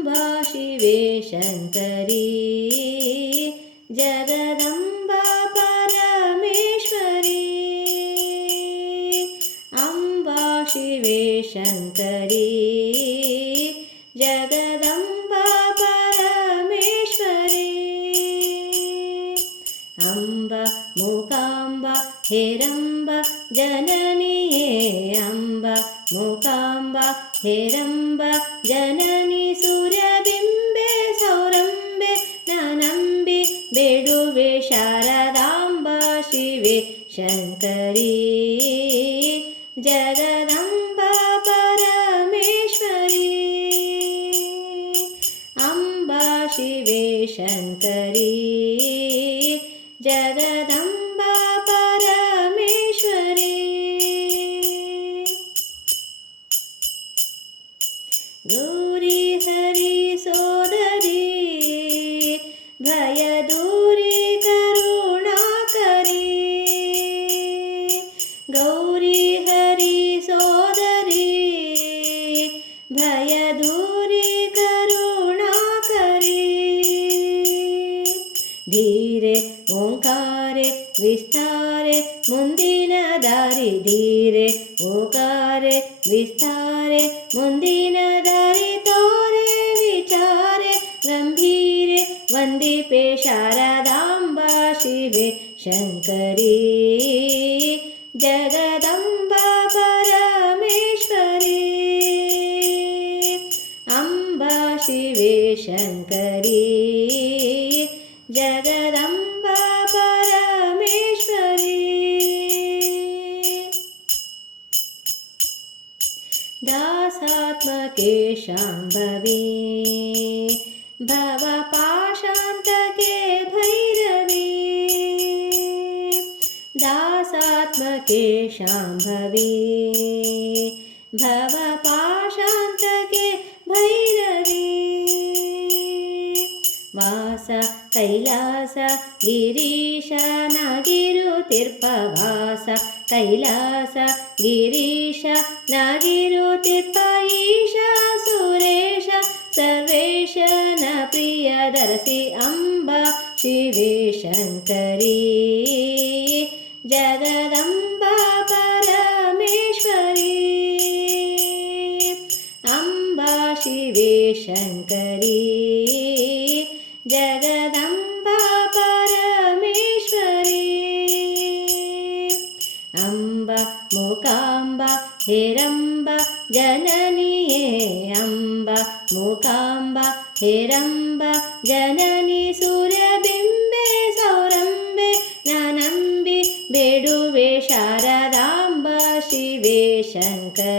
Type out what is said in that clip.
अम्बा शिवे शङ्करी। जगदम्बा परमेश्वरी। अम्बा शिवे शङ्करी। जगदम्बा परमेश्वरी। अम्ब मूकाम्ब हेरम्ब जननी अम्ब मूकाम्ब हेरम्ब शङ्करी जगदम्बा परमेश्वरी। अम्बा शिवे शङ्करी जगदम्बा परमेश्वरी ಧೀರೆ ಓಂಕಾರೆ ವಿಸ್ತಾರೆ ಮುಂದಿನ ದಾರಿ ಧೀರೆ ಓಂಕಾರೆ ವಿಸ್ತಾರೆ ಮುಂದಿನ ದಾರಿ ತೋರೆ ವಿಚಾರೆ ಗಂಭೀರೆ ವಂದಿಪೆ ಶಾರದಾಂಬ ಶಿವೆ ಶಂಕರಿ ಜಗದಂಬ ಪರಮೇಶ್ವರಿ अम्बा शिवे शङ्करी दासात्मके शाम्भवी भवपाशान्तके भैरवी। दासात्मके शाम्भवी भवपाशान्तके भैरवी। वास कैलास गिरीश नागिरुतिर्पवास कैलास गिरीश नागिरुतिर्प ईशा सुरेश सर्वेश न प्रियदर्शि अम्बा शिवे शङ्करी। जगदम्बा परमेश्वरी। अम्बा शिवे शङ्करी मूकाम्ब हेरम्ब जननिये अम्ब। मूकाम्ब हेरम्ब जननि सूर्यबिम्बे सौरम्बे ननम्बि बेडुवे शारदाम्ब शिवे शङ्करी